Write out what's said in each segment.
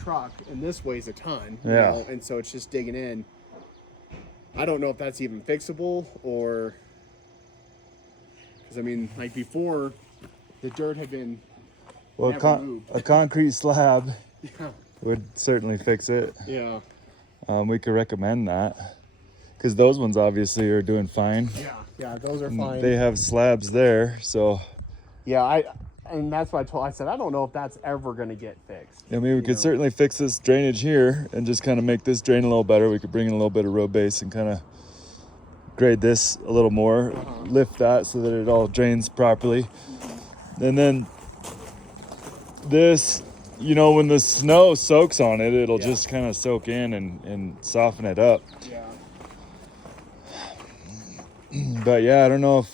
truck, and this weighs a ton. You Yeah. know? And so it's just digging in. I don't know if that's even fixable, or because I mean, like before, the dirt had been never moved. A concrete slab Yeah. would certainly fix it. Yeah. We could recommend that because those ones obviously are doing fine. Yeah, those are fine. They have slabs there, so yeah, and that's what I said I don't know if that's ever going to get fixed. I mean, we could certainly fix this drainage here and just kind of make this drain a little better. We could bring in a little bit of road base and kind of grade this a little more, lift that so that it all drains properly. And then this, you know, when the snow soaks on it, it'll just kind of soak in and soften it up. Yeah. But yeah, I don't know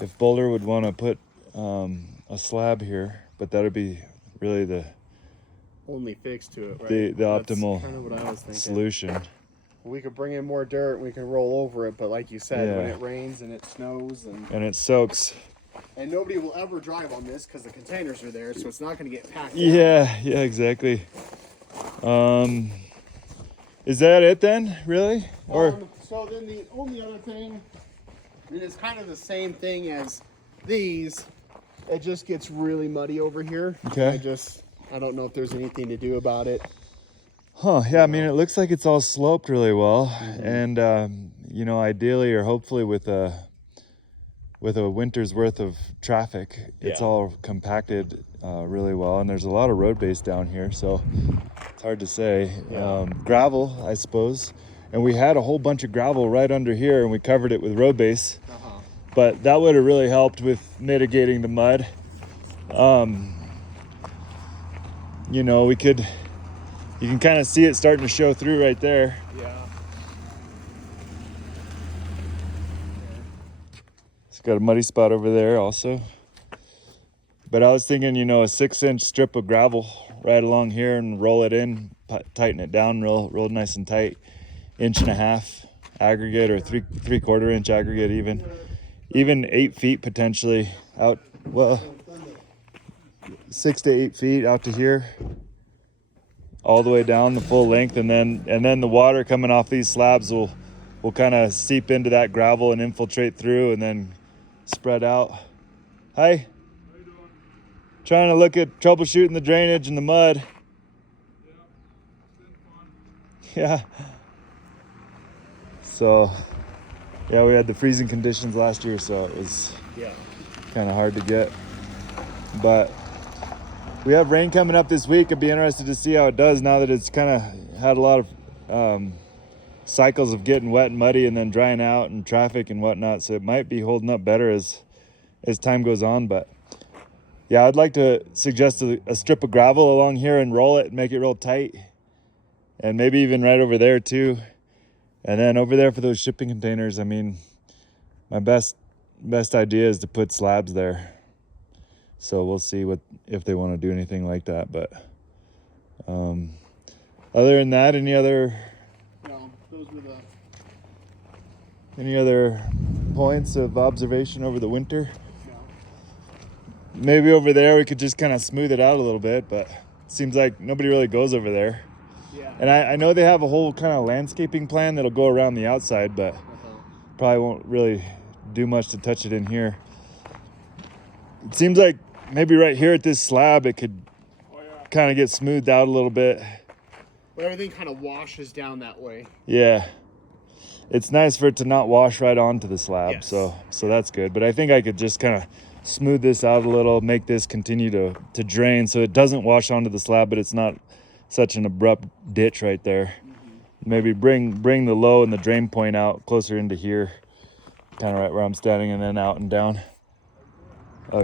if Boulder would want to put a slab here, but that would be really the only fix to it, right? The optimal kind of what I was thinking. Solution. We could bring in more dirt and we can roll over it, but like you said, when it rains and it snows and it soaks, and nobody will ever drive on this because the containers are there, so it's not going to get packed. Yeah, exactly. Is that it then, really? Or so then the only other thing, and it's kind of the same thing as these, it just gets really muddy over here. Okay. I don't know if there's anything to do about it. Huh, yeah, I mean, it looks like it's all sloped really well. And, you know, ideally or hopefully with a winter's worth of traffic, it's all compacted really well. And there's a lot of road base down here, so it's hard to say. Gravel, I suppose. And we had a whole bunch of gravel right under here and we covered it with road base. But that would have really helped with mitigating the mud. You know, you can kind of see it starting to show through right there. Yeah. It's got a muddy spot over there also. But I was thinking, you know, a 6-inch strip of gravel right along here and roll it in, tighten it down real nice and tight. 1.5 inch aggregate or 3/4 inch aggregate even 8 feet potentially out, well, 6 to 8 feet out to here, all the way down the full length, and then the water coming off these slabs will kind of seep into that gravel and infiltrate through and then spread out. Hi. How you doing? Trying to look at troubleshooting the drainage and the mud. Yeah, it's been fun. Yeah. So, yeah, we had the freezing conditions last year, so it was kind of hard to get. But we have rain coming up this week. I'd be interested to see how it does now that it's kind of had a lot of cycles of getting wet and muddy and then drying out and traffic and whatnot. So it might be holding up better as time goes on. But yeah, I'd like to suggest a strip of gravel along here and roll it and make it real tight. And maybe even right over there too. And then over there for those shipping containers, I mean, my best idea is to put slabs there. So we'll see if they want to do anything like that. But other than that, any other points of observation over the winter? No. Maybe over there we could just kind of smooth it out a little bit, but it seems like nobody really goes over there. Yeah. And I know they have a whole kind of landscaping plan that'll go around the outside, but probably won't really do much to touch it in here. It seems like maybe right here at this slab it could kind of get smoothed out a little bit. But everything kind of washes down that way. Yeah. It's nice for it to not wash right onto the slab, yes. so that's good. But I think I could just kind of smooth this out a little, make this continue to drain so it doesn't wash onto the slab, but it's not such an abrupt ditch right there. Maybe bring the low and the drain point out closer into here, kind of right where I'm standing, and then out and down.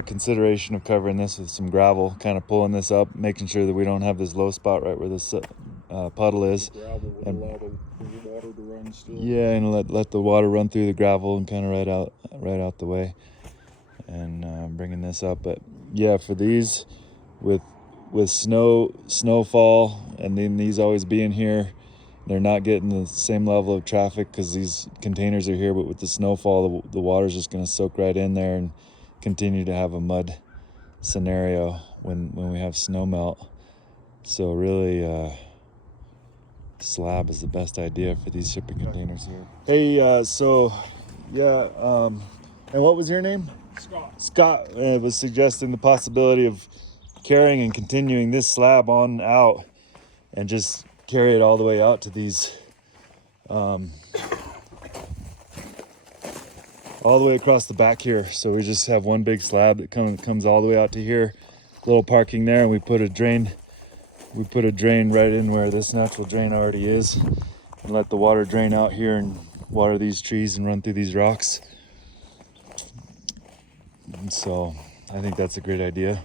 Consideration of covering this with some gravel, kind of pulling this up, making sure that we don't have this low spot right where this puddle is. Gravel would allow the water to run still. Yeah, and let the water run through the gravel and kind of right out the way. And bringing this up, but yeah, for these with snowfall, and then these always being here, they're not getting the same level of traffic because these containers are here. But with the snowfall, the water's just going to soak right in there and continue to have a mud scenario when we have snow melt. So really, slab is the best idea for these shipping containers here. Hey, so yeah, and what was your name? Scott. Scott was suggesting the possibility of carrying and continuing this slab on out and just carry it all the way out to these, all the way across the back here. So we just have one big slab that comes all the way out to here, little parking there, and we put a drain right in where this natural drain already is, and let the water drain out here and water these trees and run through these rocks. And so I think that's a great idea.